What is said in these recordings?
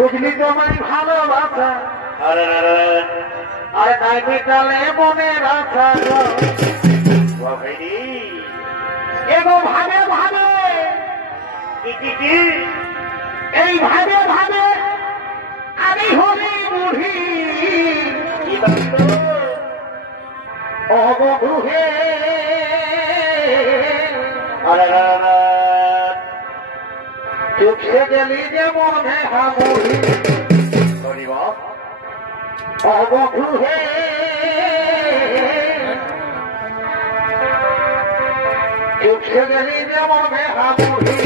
বুঝলি তোমায় ভালোবাসা আর নাই বেটালে মনে রাখা এগো ভাবে ভাবে এই ভাবে ভাবে আমি হলি বুড়ি অবগুহে চুপসে গেলি যে মনে হামুড়ি অবগুহে চুপসে গেলি যে মনে হামুড়ি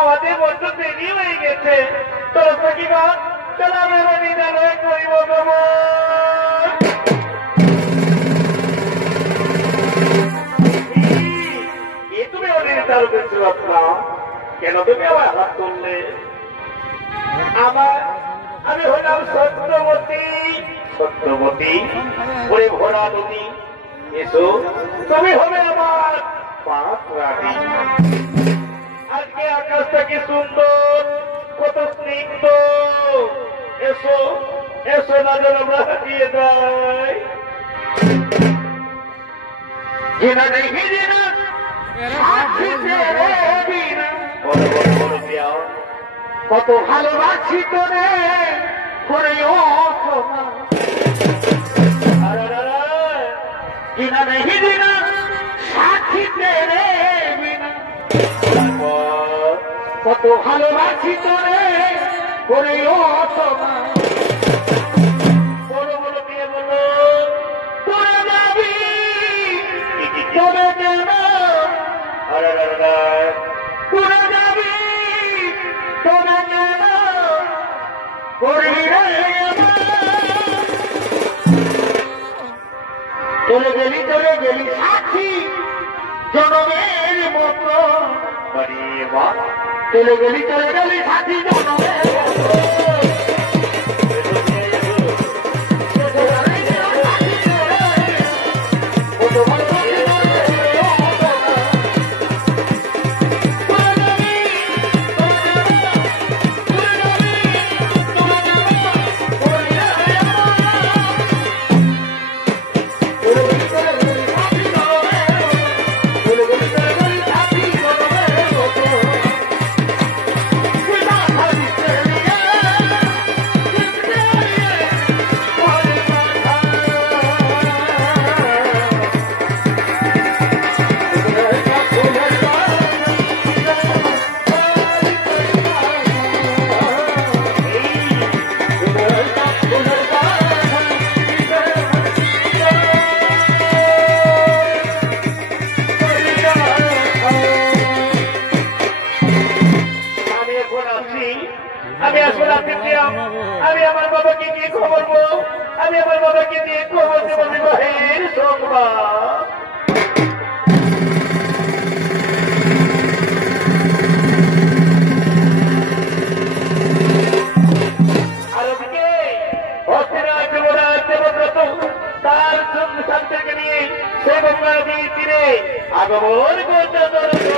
আমাদের বন্ধু দেরি হয়ে গেছে তোর সখীগণ চলো আমরা বিদ্যালয়ে করিব তুমি অনেক তার কেন তুমি আবার হাত করলে আমি হলাম সত্যবতী সত্যবতী ওরে ভোলা নদী এসো তুমি হবে আমার পাঁচ রানী আজকে আকাশটা কি সুন্দর কত স্নিগ্ধ এসো এসো না যেন আমরা হারিয়ে যাই কত ভালোবাসি তোরে করে জিনা নেই দিনা সাথী তেরে বিনা কত ভালোবাসি তোরে করে বলো বলো কে বলো তোরে যাবি তবে কেন তোরে যাবি তবে কেন করি রে চলে গেলি সাথী জনমের মতো চলে গেলি সাথী জনমের আমি আমার বাবাকে কি খবর বলবো? আমি আমার বাবাকে দিয়ে খবর দেবো বিবাহের সংবাদ। আর ওদিকে হস্তিনাথ যুবরাজ দেবব্রত তার সন্তানকে নিয়ে সে গঙ্গা নদীর তীরে আগমন করতে চলেছে।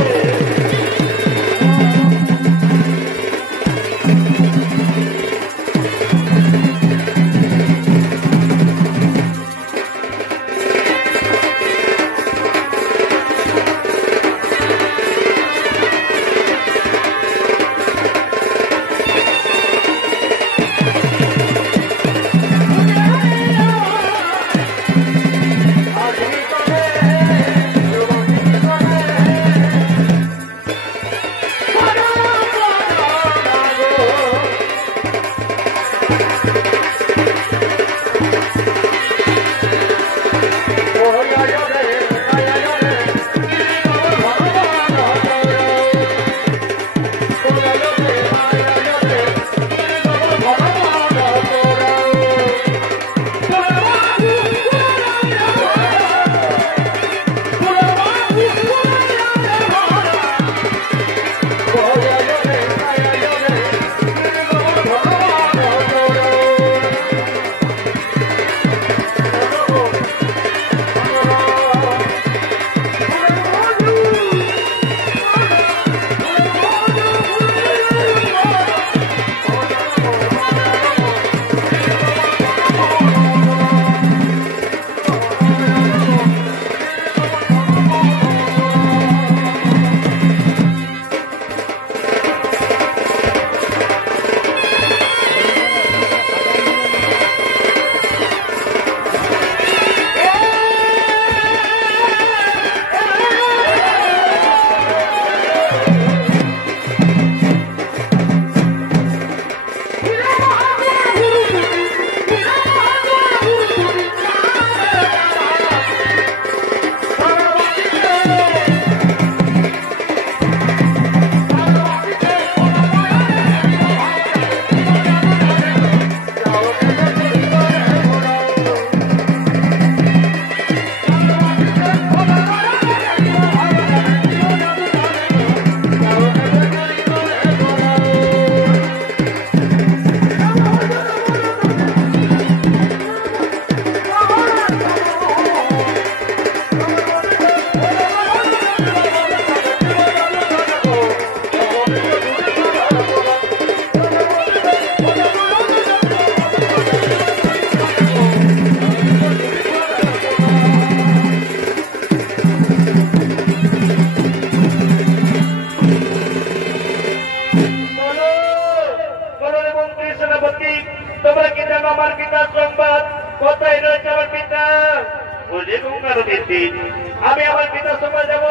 আমি আমার পিতার সময় যাব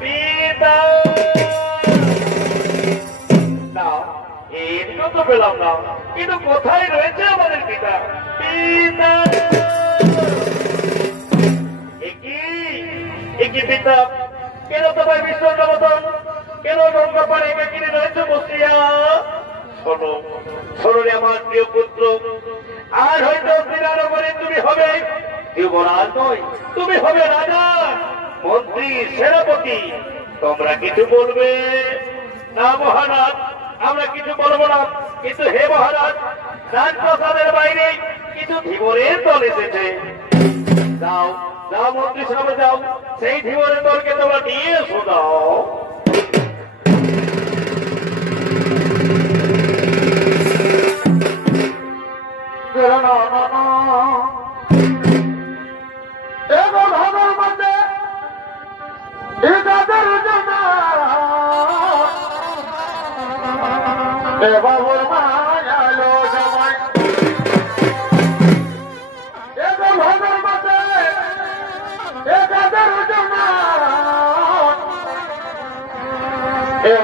পিতা না এদিকেও তো পেলাম না কিন্তু কোথায় রয়েছে আমাদের পিতা পিতা একই পিতা কেন তোমার বিশ্বর মতন কেন গঙ্গা পাড়ে কিনে রয়েছে বসিয়া শোনো শোনো আমার প্রিয় পুত্র আর হয়তো শ্রীরানগরে তুমি হবে যুবরাজ নয় তুমি হবে রাজা মন্ত্রী সেনাপতি তোমরা কিছু বলবে না মহারাজ আমরা কিছু বলবো না কিন্তু হে মহারাজ রাজপ্রাসাদের বাইরে কিছু ধীবরের দল এসেছে যাও যাও মন্ত্রী সামনে যাও সেই ধীবরের দলকে তোমরা নিয়ে এসো দাও বাবুর মায়ালো জামাই ভাগর মাঝে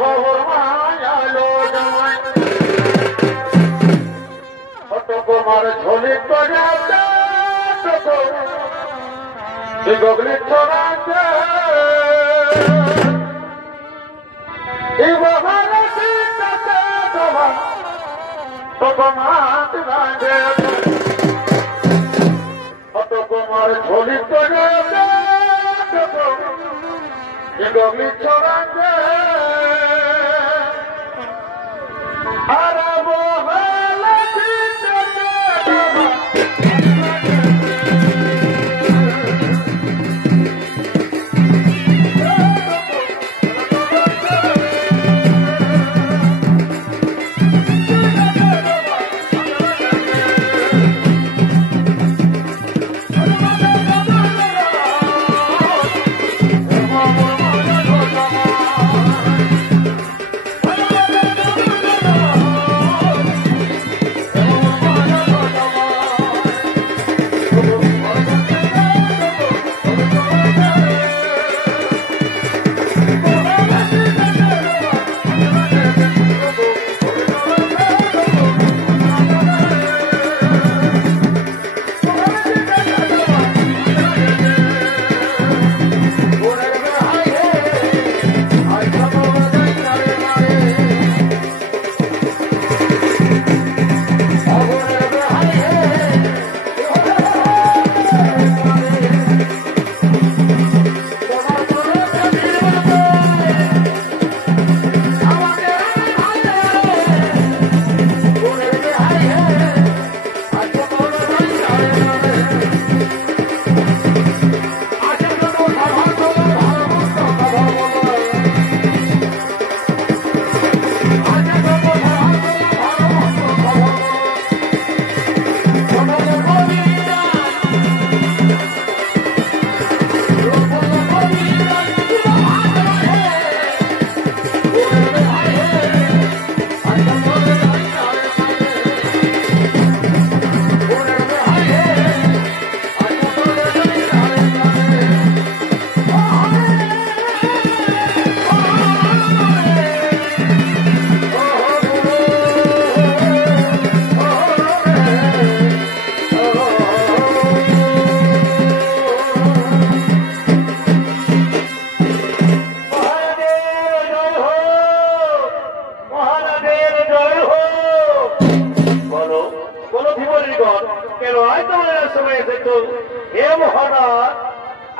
বাবুর মায়ালো জামাই তোমার ঝোলি করে গগলি ছড়াচ্ছে অত তোমার ঝলিত গমি ছড়াতে আর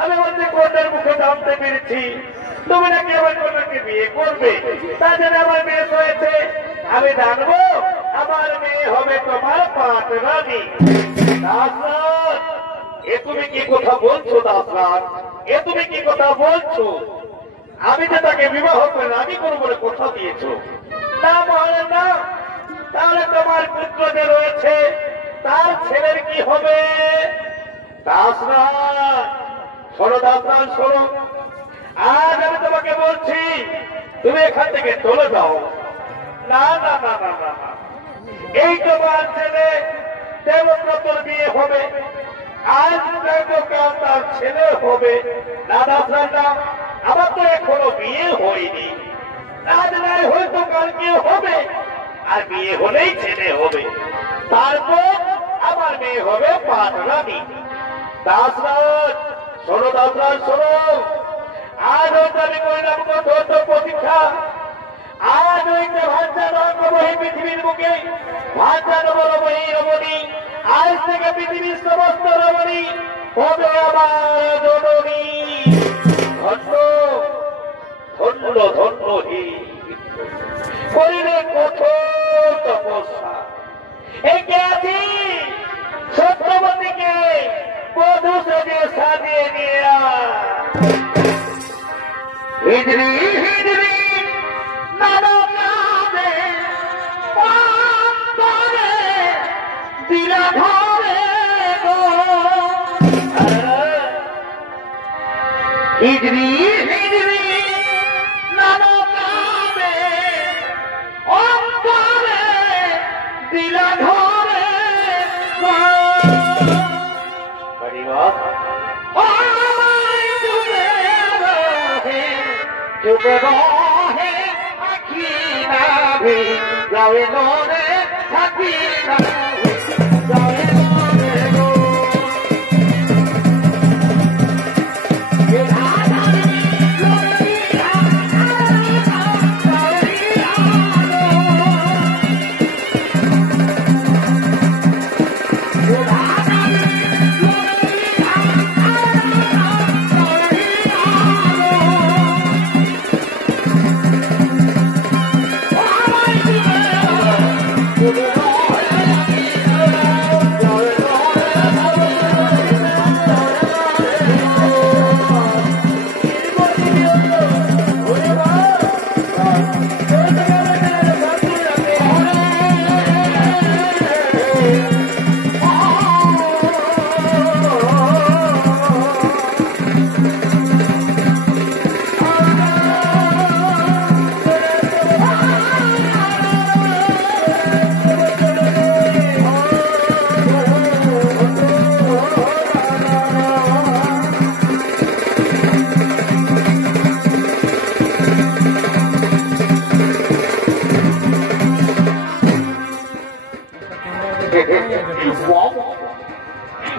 আমি বলছি কোর্টের মুখে জানতে পেরেছি তুমি নাকি আমার কন্যাকে বিয়ে করবে, তাদের আমার মেয়ে হয়েছে। আমি জানবো আমার মেয়ে হবে তোমার পাটরানী। দাসরাজ, এ তুমি কি কথা বলছো? দাসরাজ, এ তুমি কি কথা বলছো? আমি যে তাকে বিবাহ করে আমি করবো বলে কথা দিয়েছো। না মহারাজ না, তাহলে তোমার পুত্র যে রয়েছে তার ছেলের কি হবে? দাসরাজ শোনো, দাসরাজ শোনো, আজ আমি তোমাকে বলছি তুমি এখান থেকে চলে যাও। না না না না না, এই তোমার ছেলে দেবব্রতর বিয়ে হবে, আজ কাল তার ছেলে হবে। না দাসরাজ না, আমার তো এখনো বিয়ে হয়নি, আজ নাই হয়তো কালকে হবে, আর বিয়ে হলেই ছেলে হবে, তারপর আমার মেয়ে হবে পাটরানী। দাসরাজ শোনো, দাসরাজ শোনো, আজ হয়তো আমি করিলাম কঠোর প্রতীক্ষা। আজ হইতে ভাষা রঙ্গময়ী পৃথিবীর মুখে ভাষা নবরময়ী রমণী, আজ থেকে পৃথিবীর সমস্ত রমণী হবে আমার জননী। ধন্য ধন্য ধন্য হি করিলে কঠোর তপস্যা, একে আছি সত্যবতীকে বধূ সেজে সাজিয়ে নিয়ে হিজড়ি হিজড়ি নারকাবে পান্তরে দিলা ধরে গো। হিজড়ি হিজড়ি নারকাবে অন্তরে দিলা ধরে গো। পরিবার চুপ রহে আখি নাভি, যাবে মনে থাকি না যাবে মনে গো।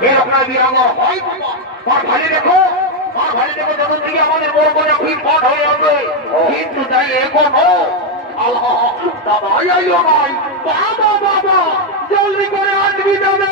এরকম বিরাঙ্গর হয় আর ভালো দেখো যখন থেকে আমাদের বড় বড় ফিটফাট হয়ে আছে কিন্তু তাই এখনো বাবা বাবা জলদি করে আসবি যাবে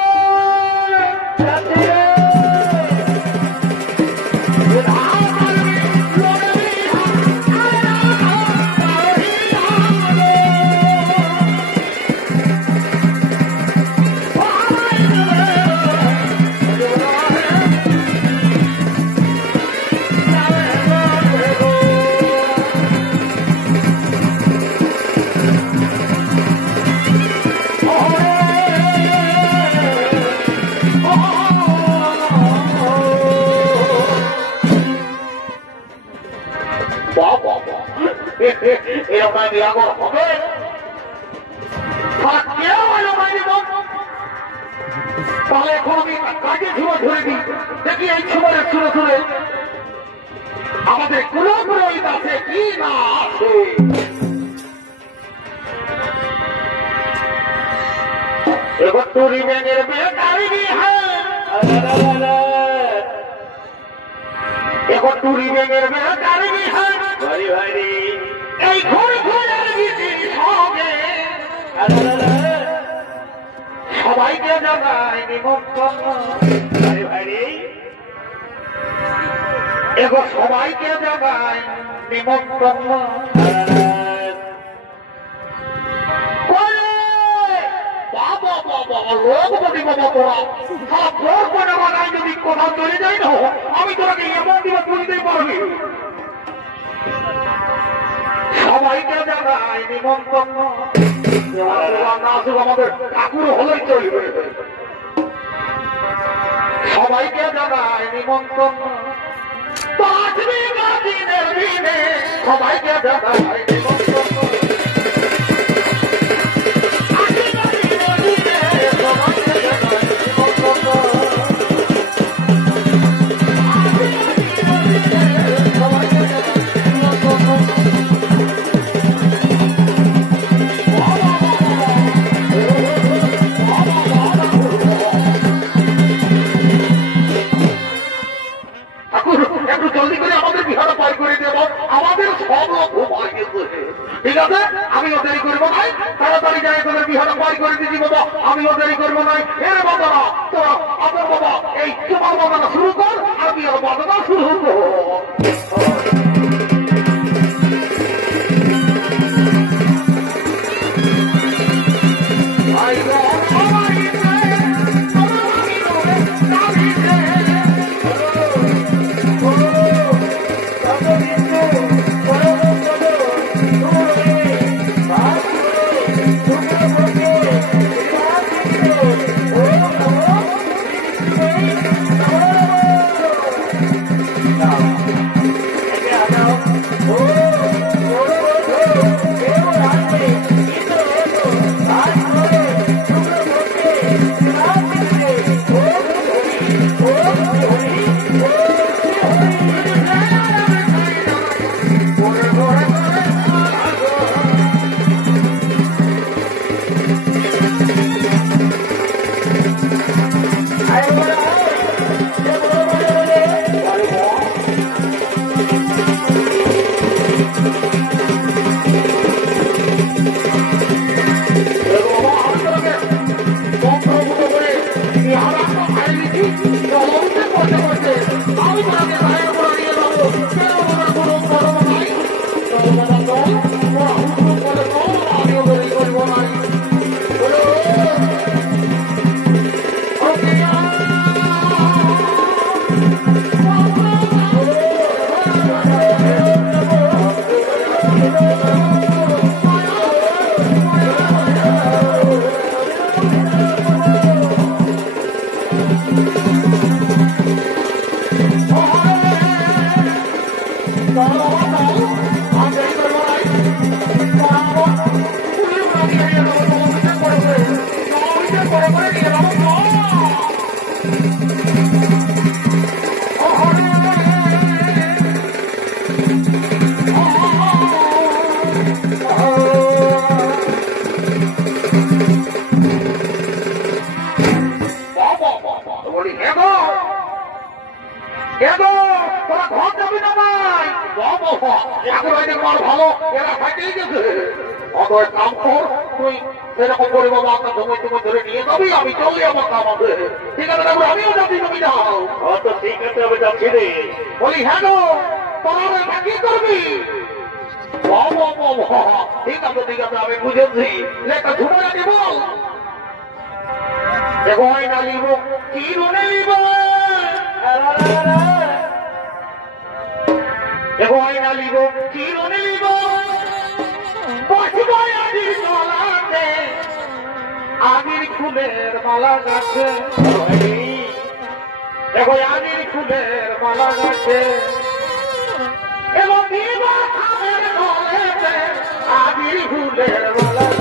এরকম বিরাগর হবে তাহলে এখন আমি কাজে সময় ধরে দিই দেখি এই সময়ের শুনে শুনে আমাদের কোনো পুরোহিত আছে কি না আছে এবার তুরি ব্যাঙের বেকারি এখন তুরি ব্যাঙের বেকারি ভারী ভারী এই ঘুরে ঘুরে সঙ্গে সবাইকে জানাই নিমন্ত্রণ ভারী ভারী এখন সবাইকে জানাই নিমন্ত্রণ লোকপতি বাবা তোরা সব ভোর করে বানাই যদি কোথাও চলে যাই না আমি তোরাকে এমন দিবা তুলতেই পারবি সবাইকে জানাই নিমন্ত্রণ না আসুক আমাদের ঠাকুর হলেই চলবে সবাইকে জানাই নিমন্ত্রণ 5 বিঘা দিনের দিনে সবাইকে জানাই নিমন্ত্রণ ঠিক আছে আমিও দেরি করবো নাই তাড়াতাড়ি যাই তোদের বিহারে পাই করে দিদি বাবা আমিও দেরি করবো নাই এর বাবারা তোরা আমার বাবা এই তোমার বাবাটা শুরু কর আমি আর বাবাটা শুরু করবো কয়েকদিন মার ভালো এরা ফাইটেই গেছে অত কাম কর তুই সেরকম করে বাবা আপনার সময় তোমার ধরে নিয়ে যাবি আমি চললে আমার কাম আছে ঠিক আছে দেখো আমিও যাচ্ছি তুমি যাও অত ঠিক আছে আমি যাচ্ছি রে বলি হ্যাঁ গো তোরা এটা কি করবি ঠিক আছে আমি বুঝেছি একটা ঝুমে রাখি বল গয়না নিব কি রুনে নিব গয়না নিব কি রুনে নিব আগির ফুলের মালা গাছে দেখো আগির ফুলের মালা গাছে এবং আগির ফুলের মালা